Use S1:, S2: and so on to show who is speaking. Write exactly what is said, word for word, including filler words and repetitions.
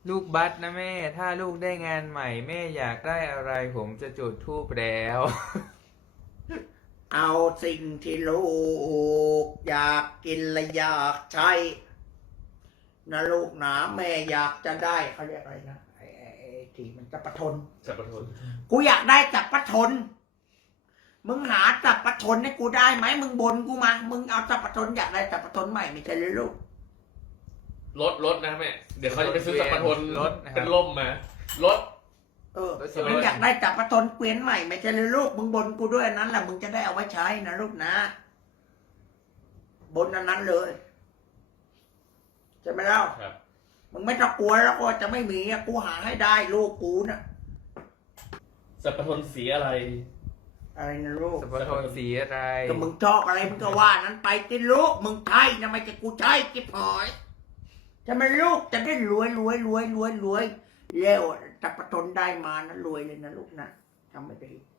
S1: ลูกบัสนะแม่ ถ้าลูกได้งานใหม่แม่อยากได้อะไรผมจะจุดธูปแล้ว
S2: เอาสิ่งที่ลูกอยากกินและอยากใช้นะลูกนะแม่อยากจะได้เขาเรียกอะไรนะไอ้ไอ้ไอ้ที่มันจับปะทน
S3: สับปะรด
S2: กูอยากได้จับปะทนมึงหาจับปะทนให้กูได้ไหมมึงบนกูมามึงเอาจับปะทนอยากได้จับปะทนใหม่ไม่ใช่เลยลูก
S3: รถรถนะแม่เดี๋ยวเขาจะไปซื้อสับปะรด
S1: รถนะครับ
S3: เป็นล่มมารถ
S2: เออ
S1: รถสวย
S2: มึงอยากได้จับปะทนเกวียนใหม่ไม่ใช่เลยลูกมึงบนกูด้วยอันนั้นแหละมึงจะได้เอาไว้ใช้นะลูกนะบนอันนั้นเลยใช่ไหมเล่า
S3: ครับ
S2: มึงไม่ต้องกลัวแล้วก็จะไม่มีอะกูหาให้ได้ลูกกูนะ
S3: สับปะรดสีอะไร
S2: อะไรนะลูก
S1: สับปะรดสีอะไร
S2: ก็มึงชอบอะไรมึงก็ว่านั้นไปติลูกมึงใช่นะไม่ใช่กูใช่กิ๊บหอยจะมาลูกจะได้รวยรวยรวยรวยรวยแล้วจับปะทนได้มานะรวยเลยนะลูกนะจำไม่ได้